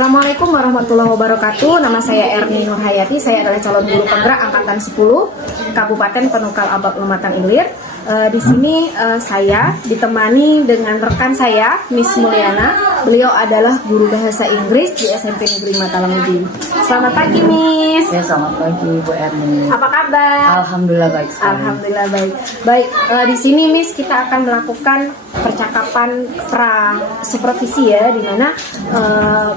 Assalamualaikum warahmatullahi wabarakatuh. Nama saya Erni Nurhayati. Saya adalah calon guru penggerak angkatan 10 Kabupaten Penukal Abak Lumatang Ilir. Di sini saya ditemani dengan rekan saya, Miss Mulyana. Beliau adalah guru bahasa Inggris di SMP Negeri Matalamudi. Selamat pagi, Miss. Ya, selamat pagi, Bu Erni. Apa kabar? Alhamdulillah baik sekali. Alhamdulillah baik. Baik, di sini Miss kita akan melakukan percakapan pra supervisi ya, di mana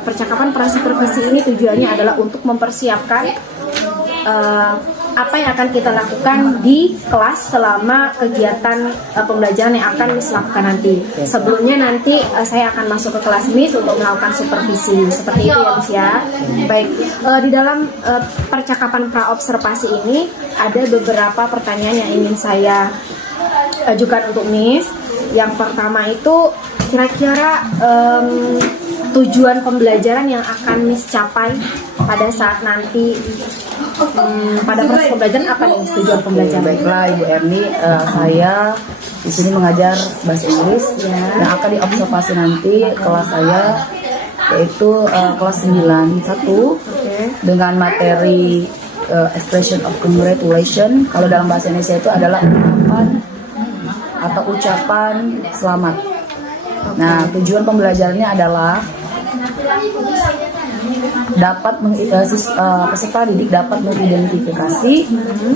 percakapan pra supervisi ini tujuannya adalah untuk mempersiapkan apa yang akan kita lakukan di kelas selama kegiatan pembelajaran yang akan Miss lakukan nanti. Sebelumnya nanti saya akan masuk ke kelas Miss untuk melakukan supervisi. Seperti itu ya Miss ya. Baik, di dalam percakapan pra observasi ini ada beberapa pertanyaan yang ingin saya ajukan untuk Miss. Yang pertama itu kira-kira tujuan pembelajaran yang akan Miss capai pada saat nanti pada proses pembelajaran apa nih tujuan pembelajaran? Baiklah Ibu Erni, saya di sini mengajar bahasa Inggris yang akan diobservasi nanti kelas saya, yaitu kelas 91 dengan materi expression of congratulation. Kalau dalam bahasa Indonesia itu adalah ucapan selamat. Nah, tujuan pembelajarannya adalah dapat peserta didik dapat mengidentifikasi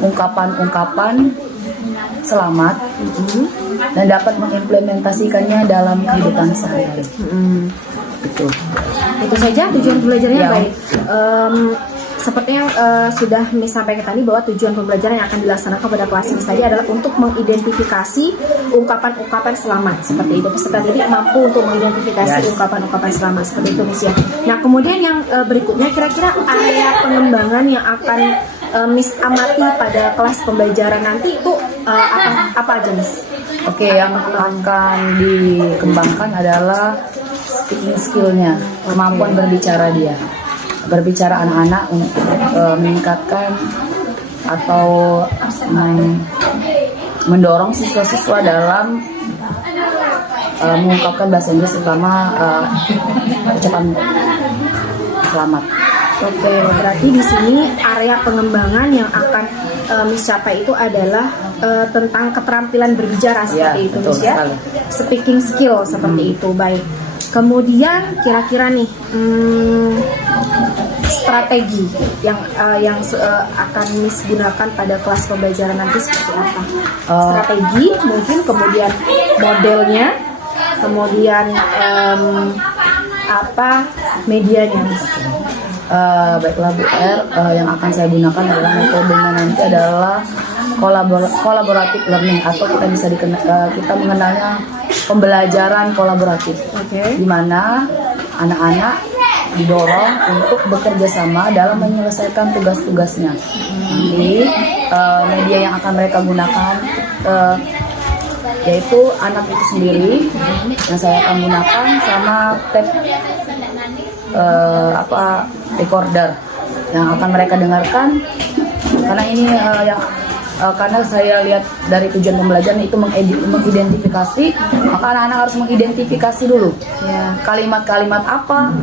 ungkapan-ungkapan selamat dan dapat mengimplementasikannya dalam kehidupan sehari-hari. Itu saja tujuan pembelajarannya Ya. Baik. Seperti yang sudah Miss sampaikan tadi bahwa tujuan pembelajaran yang akan dilaksanakan pada kelas ini tadi adalah untuk mengidentifikasi ungkapan-ungkapan selamat seperti itu. Peserta didik mampu untuk mengidentifikasi ungkapan-ungkapan selamat seperti itu Miss ya. Nah kemudian yang berikutnya kira-kira area pengembangan yang akan Miss amati pada kelas pembelajaran nanti itu apa aja Miss? Oke, yang akan dikembangkan adalah speaking skill-nya, kemampuan berbicara anak-anak untuk meningkatkan atau mendorong siswa-siswa dalam mengungkapkan bahasa Inggris, terutama ucapan selamat. Oke, berarti di sini area pengembangan yang akan Miss capai itu adalah tentang keterampilan berbicara seperti itu Miss ya. Speaking skill seperti itu. Baik. Kemudian kira-kira nih strategi yang akan Miss gunakan pada kelas pembelajaran nanti seperti apa? Strategi mungkin, kemudian modelnya, kemudian medianya Miss? Baiklah Bu R, yang akan saya gunakan adalah metodenya nanti adalah kolaboratif learning, atau kita mengenalnya pembelajaran kolaboratif, di mana anak-anak didorong untuk bekerja sama dalam menyelesaikan tugas-tugasnya. Nanti media yang akan mereka gunakan yaitu anak itu sendiri yang saya akan gunakan sama tape recorder yang akan mereka dengarkan, karena ini karena saya lihat dari tujuan pembelajaran itu mengidentifikasi, maka anak-anak harus mengidentifikasi dulu kalimat-kalimat apa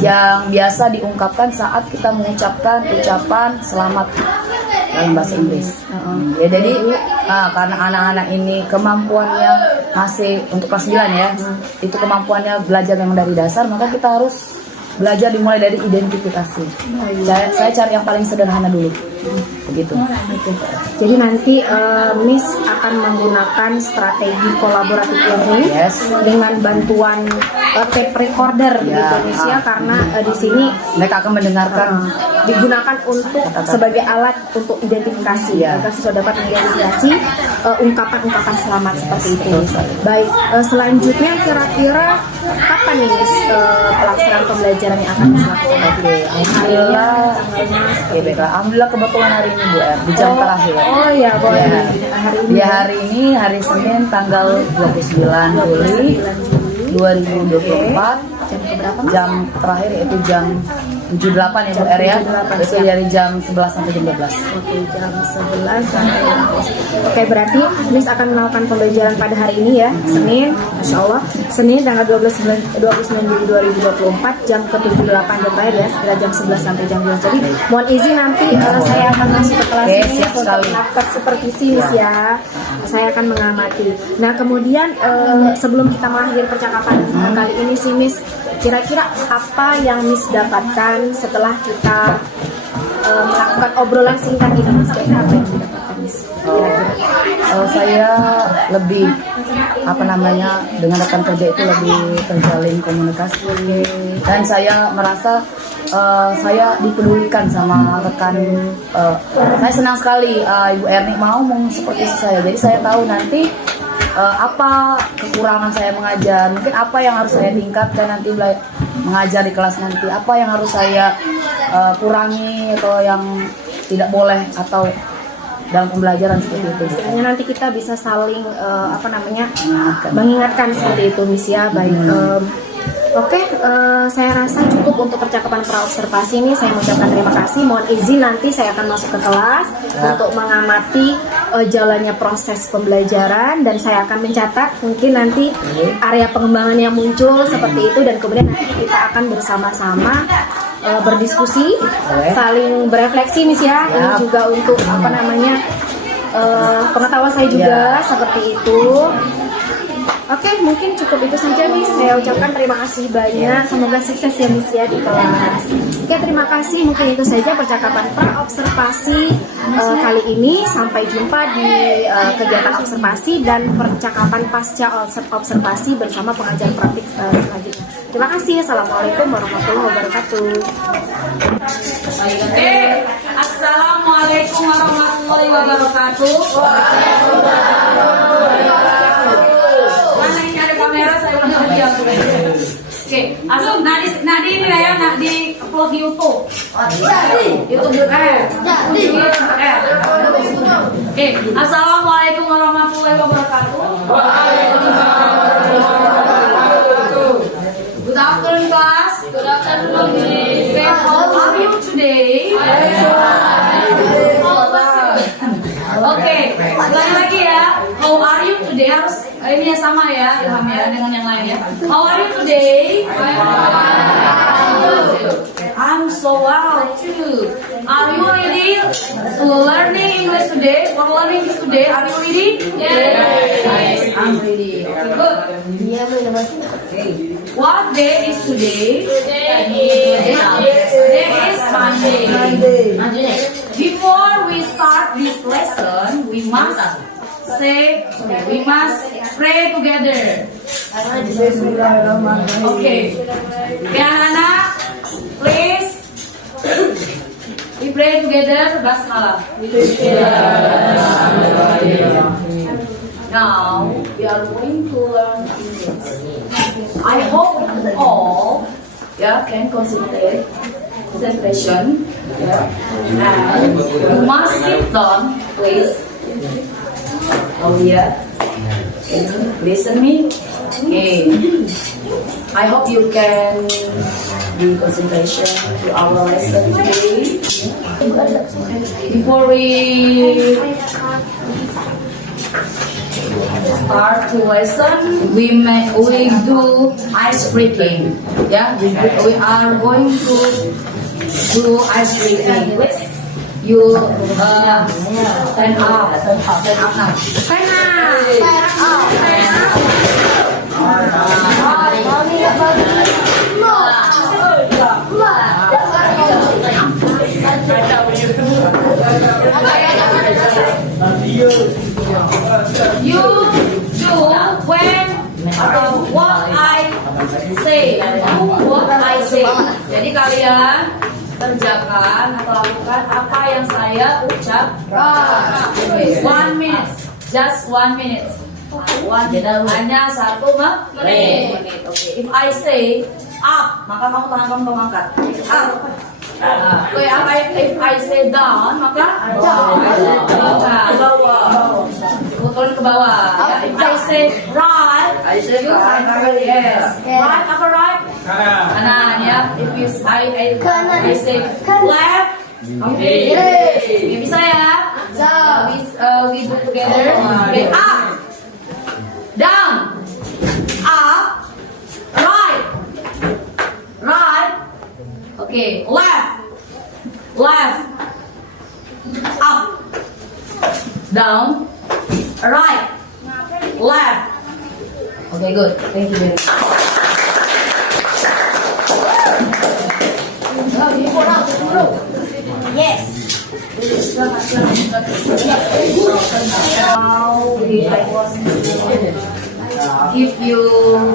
yang biasa diungkapkan saat kita mengucapkan ucapan selamat dalam bahasa Inggris. Ya, jadi karena anak-anak ini kemampuannya masih untuk kelas 9 ya, itu kemampuannya belajar memang dari dasar, maka kita harus belajar dimulai dari identifikasi. Saya cari yang paling sederhana dulu. Begitu. Jadi nanti Miss akan menggunakan strategi kolaboratif learning dengan bantuan tape recorder gitu Miss ya, karena di sini mereka akan mendengarkan, digunakan untuk sebagai alat untuk identifikasi agar siswa dapat mengidentifikasi ungkapan-ungkapan selamat seperti itu. Baik, selanjutnya kira-kira kapan nih Miss pelaksanaan pembelajaran yang akan Miss lakukan? Alhamdulillah kebetulan hari ini Bu R, di jam terakhir. Oh ya, boleh. Hari ini hari Senin tanggal 29 Juli 2024. Jam terakhir yaitu jam 78 ya Bu R ya. 78, Itu siap. dari jam 11 sampai jam 12. Oke, jam 11 sampai 12. Oke, berarti Miss akan melakukan pembelajaran pada hari ini ya, Senin, Masya Allah, Senin tanggal 29 Juli 2024, jam ke-78 dan terakhir ya, sekitar jam 11 sampai jam 12. Jadi, mohon izin nanti saya akan masuk ke kelas Oke, ini siap untuk sekali. melakukan supervisi Miss ya. Saya akan mengamati. Nah, kemudian sebelum kita mengakhiri percakapan kali ini sih Miss, kira-kira apa yang Miss dapatkan setelah kita melakukan obrolan singkat ini Miss? Kira-kira apa yang didapatkan Miss? Saya lebih dengan rekan kerja itu lebih terjalin komunikasi, dan saya merasa saya dipedulikan sama rekan. Saya senang sekali Ibu Erni mau seperti saya, jadi saya tahu nanti apa kekurangan saya mengajar, mungkin apa yang harus saya tingkatkan nanti mengajar di kelas nanti, apa yang harus saya kurangi atau yang tidak boleh atau dalam pembelajaran seperti itu. Istilahnya nanti kita bisa saling mengingatkan seperti itu Miss ya. Baik. Oke, saya rasa cukup untuk percakapan praobservasi ini. Saya mengucapkan terima kasih. Mohon izin nanti saya akan masuk ke kelas untuk mengamati jalannya proses pembelajaran, dan saya akan mencatat mungkin nanti area pengembangan yang muncul seperti itu, dan kemudian nanti kita akan bersama-sama berdiskusi, saling berefleksi Miss ya. Ini juga untuk pengetahuan saya juga seperti itu. Oke, mungkin cukup itu saja Miss. Saya ucapkan terima kasih banyak. Semoga sukses ya Miss ya di kelas. Oke, terima kasih. Mungkin itu saja percakapan praobservasi kali ini. Sampai jumpa di kegiatan observasi dan percakapan pasca observasi bersama pengajar praktik selanjutnya. Terima kasih. Assalamualaikum warahmatullahi wabarakatuh. Assalamualaikum warahmatullahi wabarakatuh. Mana ini ada kamera, saya ulang lagi ya. Oke, langsung Nadi ini ya, Nadi upload di YouTube. YouTube. Oke, assalamualaikum warahmatullahi wabarakatuh. Good afternoon, class. Good afternoon, Miss. How are you today? Oke, ulangi lagi ya. How are you today? Harus ini ya, sama ya, Ilham ya, dengan yang lain ya. How are you today? I'm so well too. Are you ready to learning English today? For learning English today, are you ready? Yes. I'm ready. Okay, good. What day is today? Today is Monday. Before we start this lesson, we must pray together. Okay. Anak-anak, please. We pray together. Basmalah. Now we are going to learn English. I hope all can concentration. And you must sit down, please. Oh yeah. Listen me. Okay. I hope you can be concentration to our lesson today. Before we start the lesson, we do ice breaking. Yeah, we are going to do ice breaking. Please, you stand up now. Stand You do when what I say. Do what I say. Jadi kalian kerjakan atau lakukan apa yang saya ucapkan. 1 minute, just 1 minute. Hanya 1 menit. Okay. If I say up, maka kamu tangan kamu angkat. Up. Oke, if I say down, maka ke bawah. Turun ke bawah. If I say right, you yes. Right, apa right? Kanan ya. If you I say left. Okay. Okay, bisa ya? We do together. Okay, up, down, up, right, right. Okay, left, left, up, down, right, left. Okay, good. Thank you very much. Yes. Now if you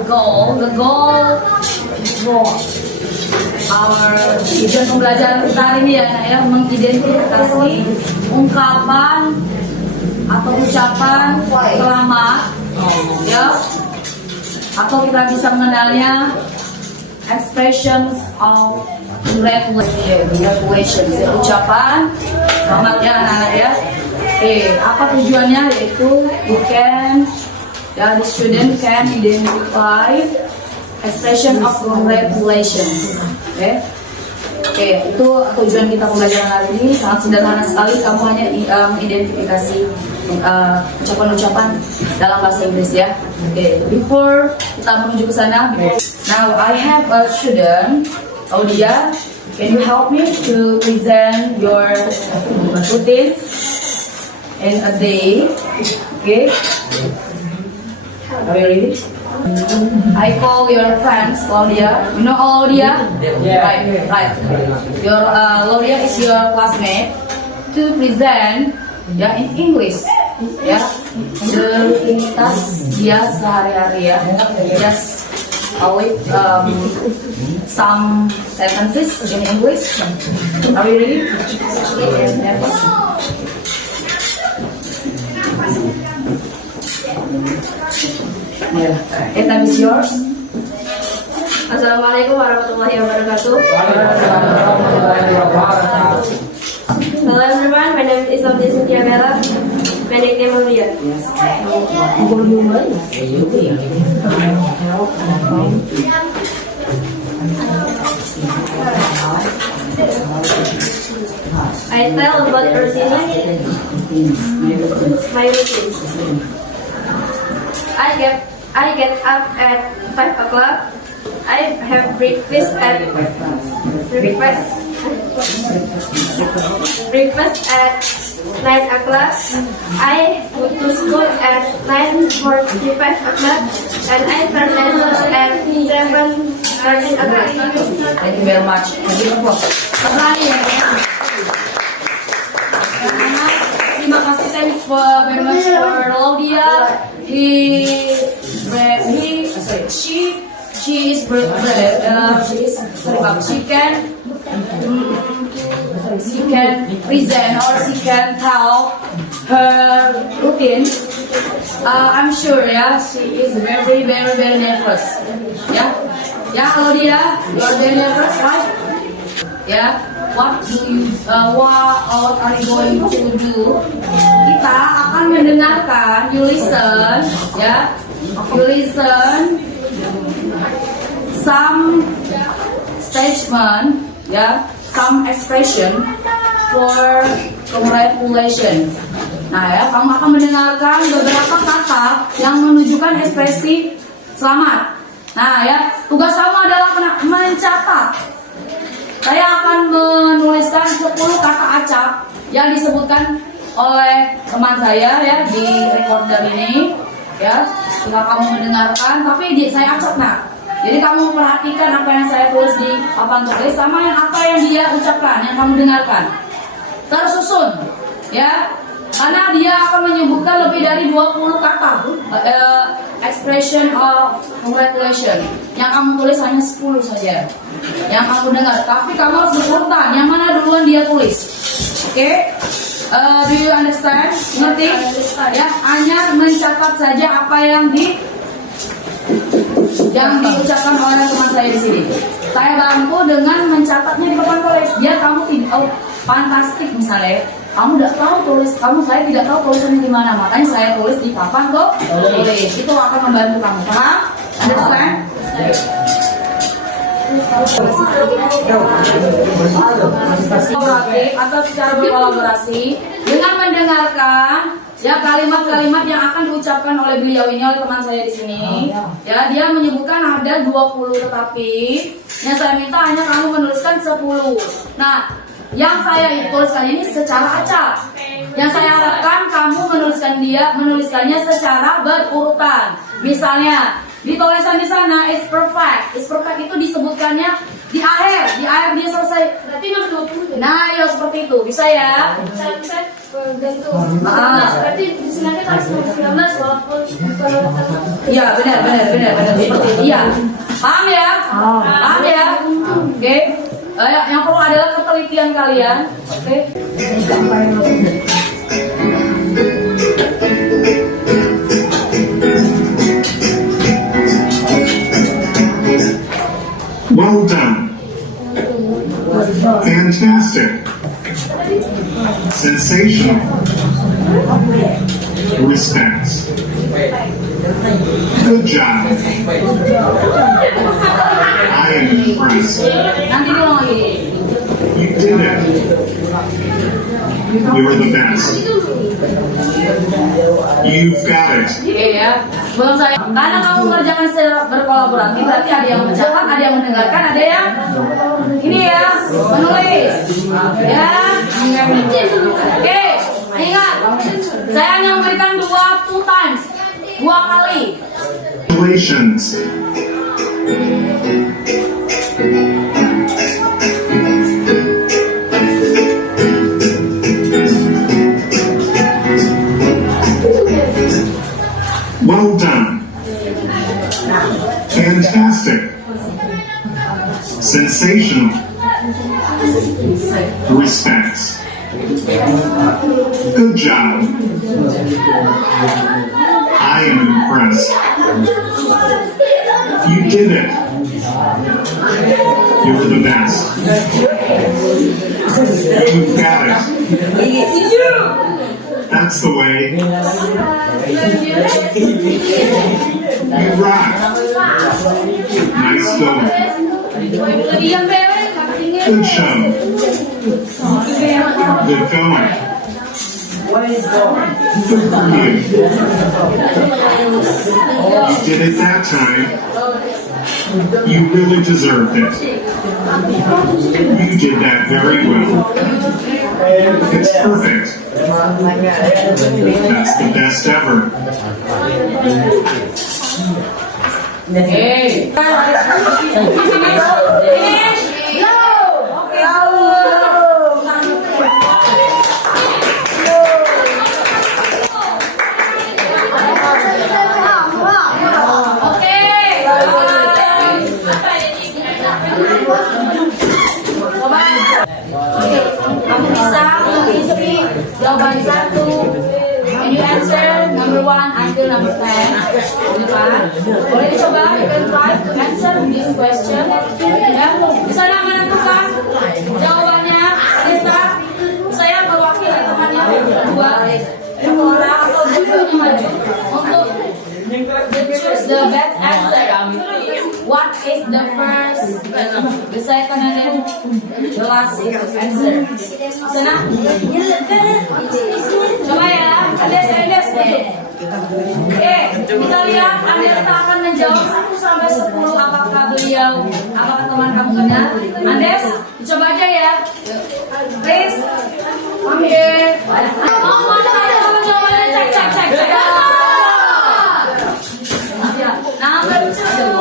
go, the goal our tujuan pembelajaran kita hari ini ya, mengidentifikasi ungkapan atau ucapan selamat, ya, atau kita bisa mengenalnya expressions of congratulations, ucapan selamat ya anak-anak ya. Oke, apa tujuannya? Yaitu you can, the student can identify expression of congratulations. Oke, itu tujuan kita pembelajaran hari ini. Sangat sederhana sekali, kamu hanya mengidentifikasi ucapan-ucapan dalam bahasa Inggris ya. Oke, before kita menuju ke sana, now I have a student, Audia. Can you help me to present your routine in a day? Okay. Are you ready? I call your friends, Claudia. You know Claudia? Yeah. Right. Your Claudia is your classmate to present, ya, in English, ya, rutinitas dia sehari-hari ya. Just with some sentences in English. Are you ready? And time is yours. Assalamualaikum warahmatullahi wabarakatuh. Hello everyone, my name is Islam Cynthia Vera. My nickname Audia. I tell about routine, my routines. I get up at 5 o'clock. I have breakfast at 9 o'clock. I go to school at 9:45 o'clock, and I start lessons at 7:13 o'clock. Thank you very much. Terima kasih, thanks very much for Claudia. She is brave. She can present or she can tell her routine. I'm sure, yeah, she is very nervous. Yeah, Claudia, you are very nervous, right? Yeah. What are you going to do? Kita akan mendengarkan, you listen, ya, you listen some statement, ya, some expression for congratulations. Nah ya, kamu akan mendengarkan beberapa kata yang menunjukkan ekspresi selamat. Nah ya, tugas kamu adalah mencatat. Saya akan menuliskan 10 kata acak yang disebutkan oleh teman saya ya di recorder ini ya. Setelah kamu mendengarkan, tapi saya acak nak. Jadi kamu perhatikan apa yang saya tulis di papan tulis sama apa yang dia ucapkan, yang kamu dengarkan. Tersusun ya. Karena dia akan menyebutkan lebih dari 20 kata expression of congratulations. Yang kamu tulis hanya 10 saja yang kamu dengar, tapi kamu harus berurutan yang mana duluan dia tulis. Oke? Do you understand? Ngerti? Ya, hanya mencatat saja apa yang diucapkan oleh teman saya di sini. Saya bantu dengan mencatatnya di papan tulis. Biar kamu tidak fantastik misalnya. Kamu tidak tahu saya tidak tahu tulisannya di mana, makanya saya tulis di papan tulis. Itu akan membantu kamu. Paham? Understand? Kolaboratif atau secara berkolaborasi dengan mendengarkan ya kalimat-kalimat yang akan diucapkan oleh beliau ini, oleh teman saya di sini. Ya, dia menyebutkan ada 20, tetapi yang saya minta hanya kamu menuliskan 10. Nah, yang saya tuliskan ini secara acak. Yang saya harapkan kamu menuliskannya secara berurutan. Misalnya, di tulisan di sana is perfect. Is perfect itu disebutkannya di akhir dia selesai. Berarti nomor 20. Nah, ya seperti itu. Bisa ya? Bisa gantung. Berarti di sini harus nomor 19 walaupun Iya, benar seperti itu. Iya. Paham ya? Paham ya? Oke. Yang perlu adalah ketelitian kalian. Oke. Well done. Fantastic. Sensational. Respect. Good job. I am impressed. Nanti diulang lagi. You did it. You're the best. You've got it. Oke ya. Belum saya. Karena kamu mengerjakan secara berkolaborasi, berarti ada yang mencatat, ada yang mendengarkan, ada yang ini ya menulis. Ya. Oke. Ingat, saya hanya memberikan 2 times, 2 kali. Congratulations. Well done. Fantastic. Sensational. Respect. Good job. I am impressed. You did it. You're the best. You've got it. That's the way. You rock. Nice going. Good show. Good going. Good for you. You did it that time. You really deserved it. You did that very well. It's perfect. That's the best ever. Hey. Kamu bisa mengisi jawaban 1. Can you answer number 1 until number 10? Boleh kan? Boleh dicoba? You can try to answer this question. Ya, bisa menentukan jawabannya. Bisa saya mewakili temannya berdua, orang atau dua-duanya maju untuk choose the best answer. What is the first, the second, and then the last answer? Sana? Coba ya, Andes. Oke, kita lihat Andes akan menjawab 1 sampai 10. Apakah teman kamu benar? Andes, coba aja ya. Please, come here. Jawabannya cek. Number 2.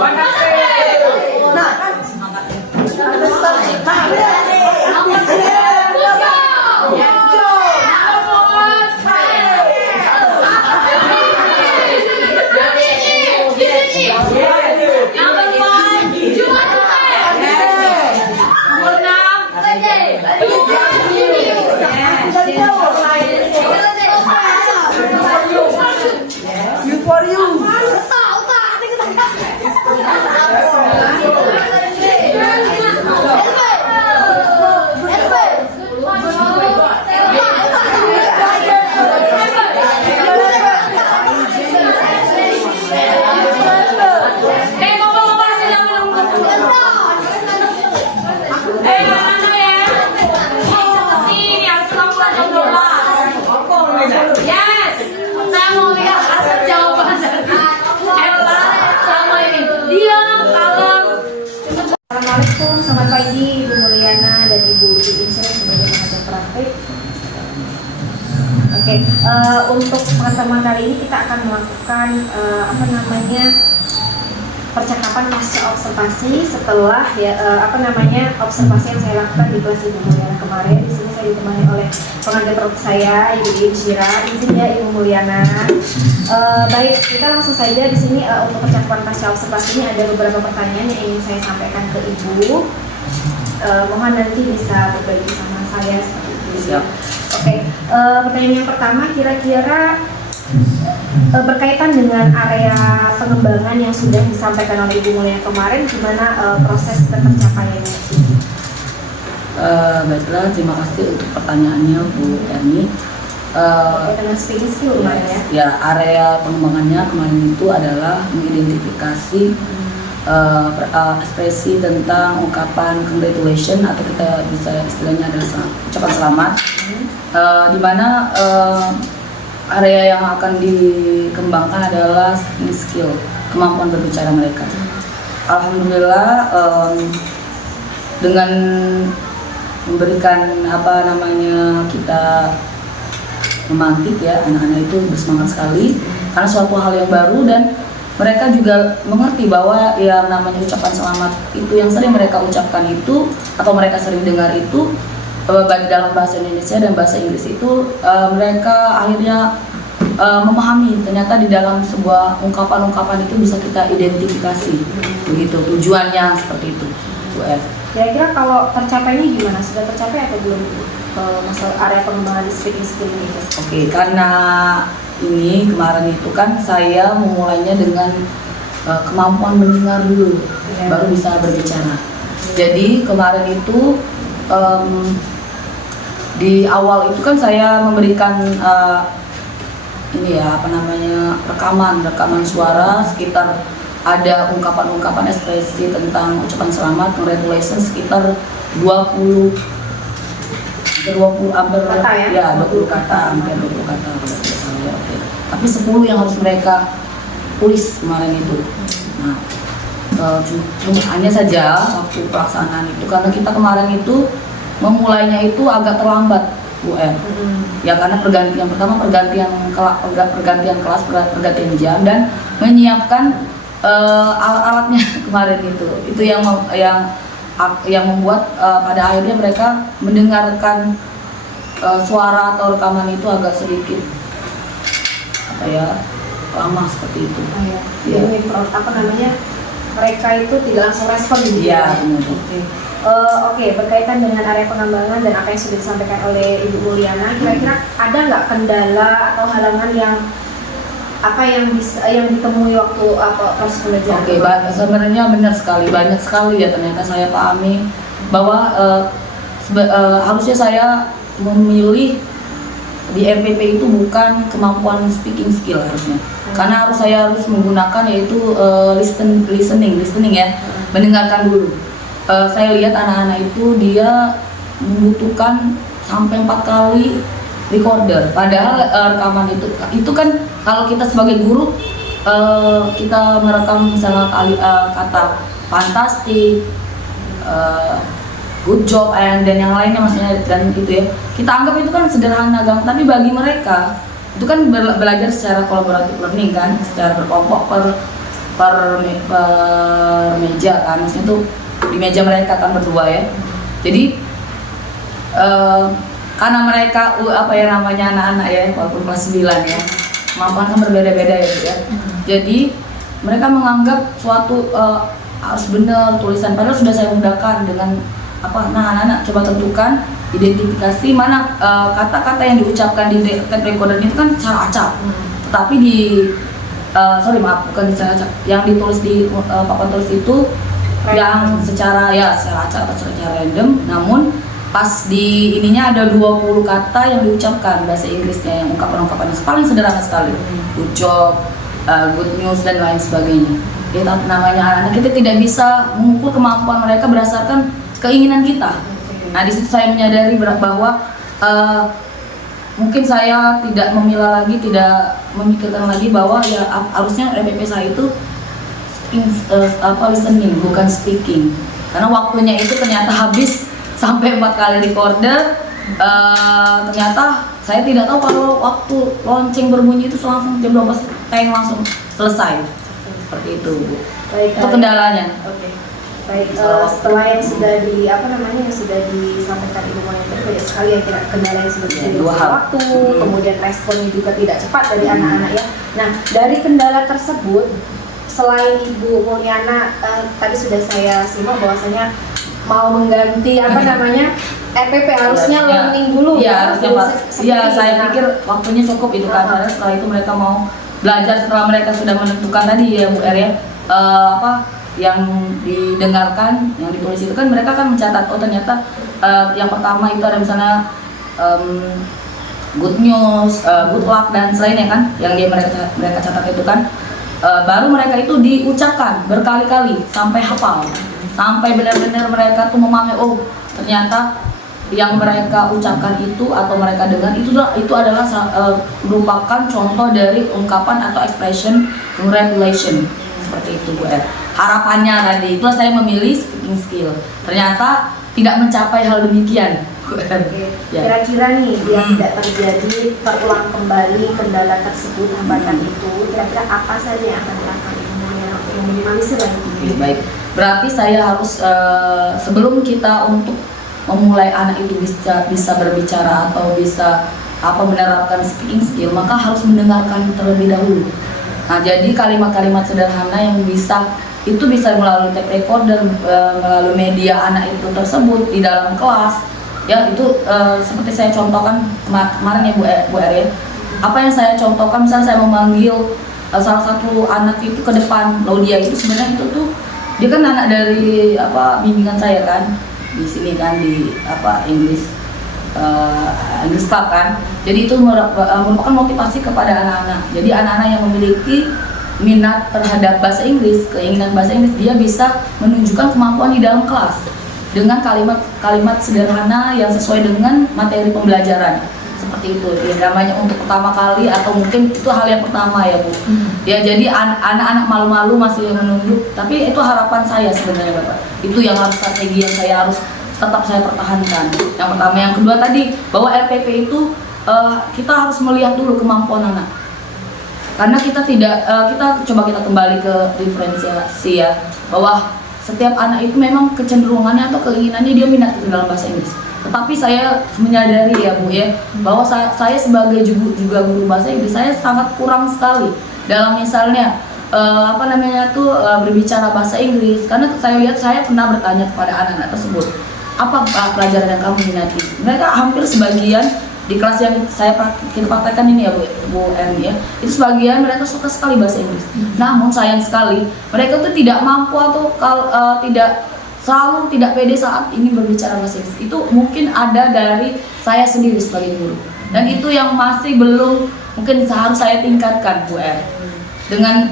Oke, untuk teman-teman kali ini kita akan melakukan percakapan pasca observasi setelah observasi yang saya lakukan di kelas Ibu Mulyana kemarin. Di sini saya ditemani oleh pengajar perut saya, Ibu Insyira. Izin ya Ibu Mulyana. Baik, kita langsung saja di sini untuk percakapan pasca observasi ini ada beberapa pertanyaan yang ingin saya sampaikan ke Ibu. Mohon nanti bisa berbagi sama saya seperti itu. Siap. Oke, pertanyaan yang pertama kira-kira berkaitan dengan area pengembangan yang sudah disampaikan oleh Ibu Mulyana kemarin, gimana proses tercapaiannya? Baiklah, terima kasih untuk pertanyaannya Bu Erni. Berkaitan dengan speaking skill kemarin ya? Ya, area pengembangannya kemarin itu adalah mengidentifikasi ekspresi tentang ungkapan congratulation atau kita bisa istilahnya adalah ucapan selamat, di mana area yang akan dikembangkan adalah speaking skill, kemampuan berbicara mereka. Alhamdulillah, dengan memberikan kita memantik ya, anak-anak itu bersemangat sekali karena suatu hal yang baru, dan mereka juga mengerti bahwa yang namanya ucapan selamat itu yang sering mereka ucapkan itu atau mereka sering dengar itu baik dalam bahasa Indonesia dan bahasa Inggris itu mereka akhirnya memahami ternyata di dalam sebuah ungkapan-ungkapan itu bisa kita identifikasi begitu, tujuannya seperti itu Bu Er. Kira-kira kalau tercapainya gimana? Sudah tercapai atau belum masalah area pengembangan speaking skill ini? Oke, karena ini kemarin itu kan saya memulainya dengan kemampuan mendengar dulu, baru bisa berbicara. Jadi kemarin itu di awal itu kan saya memberikan rekaman suara sekitar ada ungkapan-ungkapan ekspresi tentang ucapan selamat, congratulations sekitar 20 kata ya? 20 kata, hampir 20 kata. Oke. Tapi 10 yang harus mereka tulis kemarin itu. Nah, hanya saja waktu pelaksanaan itu karena kita kemarin itu memulainya itu agak terlambat Bu Er. Ya karena pergantian kelas, pergantian jam dan menyiapkan alat-alatnya kemarin itu yang membuat pada akhirnya mereka mendengarkan suara atau rekaman itu agak sedikit lama seperti itu. Jadi mereka itu tidak langsung respon gitu ya. Oke, berkaitan dengan area pengembangan dan apa yang sudah disampaikan oleh Ibu Mulyana, kira-kira ada nggak kendala atau halangan yang ditemui waktu proses pembelajaran? Oke, sebenarnya benar sekali, banyak sekali ya ternyata saya pahami bahwa harusnya saya memilih di RPP itu bukan kemampuan speaking skill harusnya, karena saya harus menggunakan yaitu listening ya, mendengarkan dulu. Saya lihat anak-anak itu dia membutuhkan sampai 4 kali recorder, padahal rekaman itu kan kalau kita sebagai guru kita merekam misalnya kata fantastic, good job dan yang lainnya maksudnya, dan gitu ya, kita anggap itu kan sederhana gampang, tapi bagi mereka itu kan belajar secara collaborative learning kan, secara berkelompok per meja kan, maksudnya itu di meja mereka kan berdua ya. Jadi karena mereka anak-anak ya, walaupun kelas 9 ya, kemampuan kan berbeda-beda ya. Jadi mereka menganggap suatu harus benar tulisan, padahal sudah saya mudahkan dengan anak-anak coba tentukan identifikasi mana kata-kata yang diucapkan di tape recorder itu kan secara acak, tapi bukan secara acak, yang ditulis di papan tulis itu yang secara acak atau secara random, namun pas di ininya ada 20 kata yang diucapkan bahasa Inggrisnya, yang ungkapan-ungkapan yang paling sederhana sekali, good job, good news dan lain sebagainya. Ya, namanya anak-anak kita tidak bisa mengukur kemampuan mereka berdasarkan keinginan kita. Nah, di situ saya menyadari bahwa mungkin saya tidak memilah lagi, tidak memikirkan lagi bahwa ya harusnya RPP saya itu listening bukan speaking, karena waktunya itu ternyata habis sampai 4 kali recorder ternyata saya tidak tahu kalau waktu lonceng berbunyi itu langsung jam 12 tank langsung selesai. Seperti itu, Bu. Baik, Itu kendalanya. Oke. Baik, setelah yang sudah yang sudah disampaikan Ibu Monica, banyak sekali yang kendala yang seperti Ya, ini, dua hal. waktu, kemudian responnya juga tidak cepat dari anak-anak ya. Nah, dari kendala tersebut, selain Ibu Mulyana tadi sudah saya simak bahwasanya mau mengganti EPP harusnya learning dulu ya, harusnya Pak. Seperti Iya, itu. saya Nah, pikir waktunya cukup itu kan. Karena setelah itu mereka mau belajar setelah mereka sudah menentukan tadi ya Bu Er ya, yang didengarkan, yang ditulis itu kan mereka kan mencatat, oh ternyata yang pertama itu ada misalnya good news, good luck dan selainnya kan, yang mereka catat itu kan, baru mereka itu diucapkan berkali-kali sampai hafal, sampai benar-benar mereka tuh memahami, oh ternyata yang mereka ucapkan itu atau mereka dengar itu adalah merupakan contoh dari ungkapan atau expression congratulation, seperti itu Bu Er. Harapannya tadi itulah saya memilih speaking skill, ternyata tidak mencapai hal demikian Bu Er. Oke. Ya. Kira-kira nih biar tidak terjadi terulang kembali kendala tersebut, hambatan itu, kira-kira apa saja yang akan dilakukan Ibu Mulyana untuk meminimalisir lagi? Oke, baik. Berarti saya harus sebelum kita untuk memulai anak itu bisa berbicara atau bisa menerapkan speaking skill, maka harus mendengarkan terlebih dahulu. Nah, jadi kalimat-kalimat sederhana yang bisa melalui tape recorder, melalui media anak itu tersebut di dalam kelas. Ya, itu seperti saya contohkan kemarin ya Bu Er ya. Apa yang saya contohkan, misalnya saya memanggil salah satu anak itu ke depan, Laudia itu sebenarnya itu tuh dia kan anak dari bimbingan saya kan, di sini kan di English Club kan. Jadi itu merupakan motivasi kepada anak-anak. Jadi anak-anak yang memiliki minat terhadap bahasa Inggris, keinginan bahasa Inggris, dia bisa menunjukkan kemampuan di dalam kelas dengan kalimat-kalimat sederhana yang sesuai dengan materi pembelajaran. Seperti itu. Ya, namanya untuk pertama kali atau mungkin itu hal yang pertama ya Bu. Ya, jadi anak-anak malu-malu masih menunduk, tapi itu harapan saya sebenarnya Bapak. Itu yang harus strategi yang saya harus tetap saya pertahankan. Yang pertama, yang kedua tadi bahwa RPP itu kita harus melihat dulu kemampuan anak. Karena kita kita kembali ke diferensiasi ya, bahwa setiap anak itu memang kecenderungannya atau keinginannya dia minat dalam bahasa Inggris. Tetapi saya menyadari ya Bu ya, bahwa saya sebagai juga guru bahasa Inggris, saya sangat kurang sekali dalam misalnya berbicara bahasa Inggris. Karena saya pernah bertanya kepada anak-anak tersebut, apa pelajaran yang kamu minati? Mereka hampir sebagian di kelas yang kita praktekkan ini ya Bu Er ya, itu sebagian mereka suka sekali bahasa Inggris. Namun sayang sekali mereka tuh tidak mampu atau selalu tidak pede saat ini berbicara bahasa Inggris. Itu mungkin ada dari saya sendiri sebagai guru, dan itu yang masih belum mungkin harus saya tingkatkan Bu Er.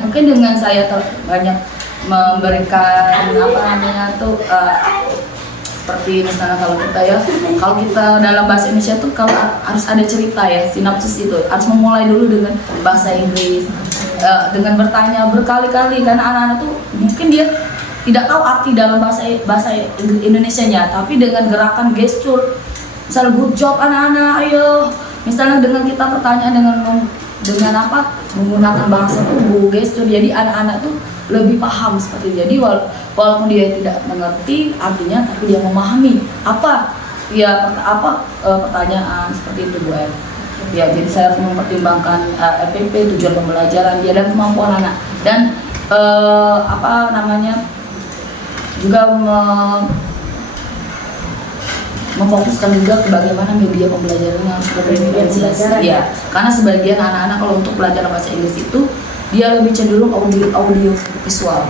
Mungkin dengan saya banyak memberikan seperti misalnya kalau kita dalam bahasa Indonesia tuh kalau harus ada cerita ya, sinopsis itu harus memulai dulu dengan bahasa Inggris, dengan bertanya berkali-kali, karena anak-anak tuh mungkin dia tidak tahu arti dalam bahasa Indonesianya, tapi dengan gerakan gestur, misalnya good job anak-anak, ayo, misalnya dengan kita pertanyaan dengan menggunakan bahasa tubuh, gestur, jadi anak-anak tuh lebih paham seperti itu. Jadi walaupun dia tidak mengerti artinya, tapi dia memahami pertanyaan seperti itu Bu Er. Ya, jadi saya harus mempertimbangkan RPP, tujuan pembelajaran dia dan kemampuan anak, dan juga memfokuskan juga ke bagaimana media pembelajaran yang harus berdiferensiasi ya. Karena sebagian anak-anak kalau untuk belajar bahasa Inggris itu dia lebih cenderung audio visual,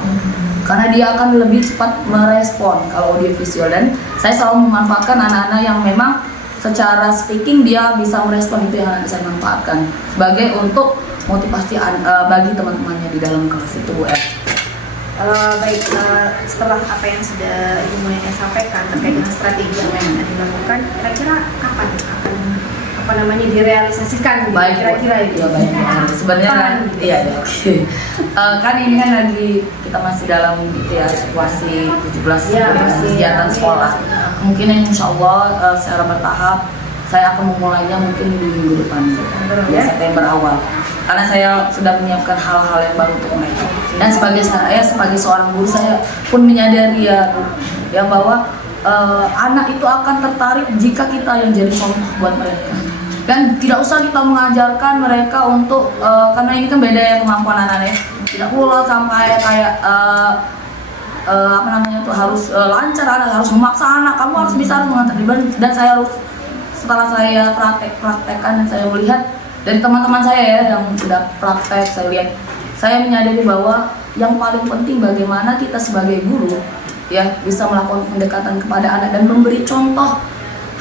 karena dia akan lebih cepat merespon kalau audio visual. Dan saya selalu memanfaatkan anak-anak yang memang secara speaking dia bisa merespon, itu yang akan saya manfaatkan sebagai untuk motivasi bagi teman-temannya di dalam kelas itu Bu Er. Baik, setelah apa yang sudah Ibu Mulyana sampaikan terkait dengan strategi yang akan dilakukan, kira-kira kapan akan direalisasikan? Baik, kira-kira itu. Ya, baik. Sebenarnya kan, iya. Kan ini kan lagi kita masih dalam situasi 17 Ya, masih kegiatan sekolah. Kemungkinan insya Allah secara bertahap saya akan memulainya mungkin di minggu depan, ya September awal. Karena saya sudah menyiapkan hal-hal yang baru untuk mereka. Dan sebagai saya, sebagai seorang guru, saya pun menyadari ya bahwa anak itu akan tertarik jika kita yang jadi contoh buat mereka. Dan tidak usah kita mengajarkan mereka untuk karena ini kan beda ya kemampuan anak-anak ya. Tidak pula sampai kayak apa namanya tuh harus lancar, anak harus memaksa anak, kamu harus bisa mengantar di ban. Dan saya harus, setelah saya praktekkan dan saya melihat dari teman-teman saya ya yang sudah praktek, saya menyadari bahwa yang paling penting bagaimana kita sebagai guru ya bisa melakukan pendekatan kepada anak dan memberi contoh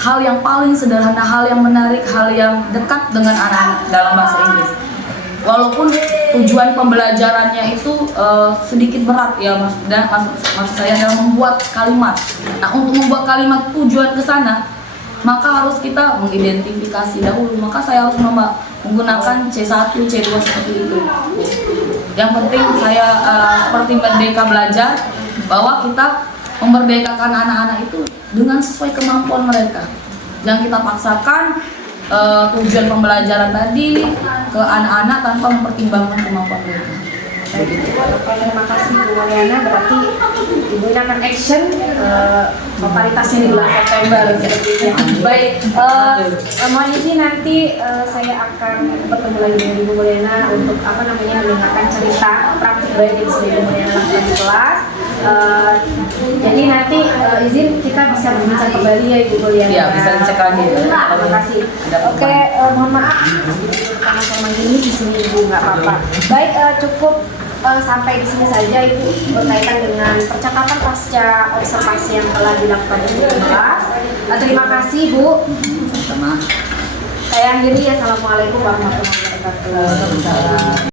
hal yang paling sederhana, hal yang menarik, hal yang dekat dengan anak dalam bahasa Inggris. Walaupun tujuan pembelajarannya itu sedikit berat ya, maksud saya adalah membuat kalimat. Nah, untuk membuat kalimat tujuan ke sana, maka harus kita mengidentifikasi dahulu. Maka saya harus menggunakan C1, C2 seperti itu. Yang penting saya seperti Merdeka Belajar, bahwa kita memerdekakan anak-anak itu dengan sesuai kemampuan mereka. Jangan kita paksakan tujuan pembelajaran tadi ke anak-anak tanpa mempertimbangkan kemampuan mereka. Terima kasih Bu Mariana. Berarti Ibu ini akan action totalitasnya di bulan September seperti itu. Baik, mohon izin nanti saya akan bertemu lagi dengan Ibu Mariana untuk mendengarkan cerita praktik baik yang sudah Ibu Mariana lakukan di kelas. Jadi nanti izin kita bisa berbincang kembali ya Ibu Mariana. Iya, bisa dicek lagi. Terima kasih. Oke, mohon maaf sama-sama gini di sini Ibu, nggak apa-apa. Baik, cukup sampai di sini saja Ibu berkaitan dengan percakapan pasca observasi yang telah dilakukan di kelas. Terima kasih Bu. Sama. Saya akhiri, assalamualaikum warahmatullahi wabarakatuh.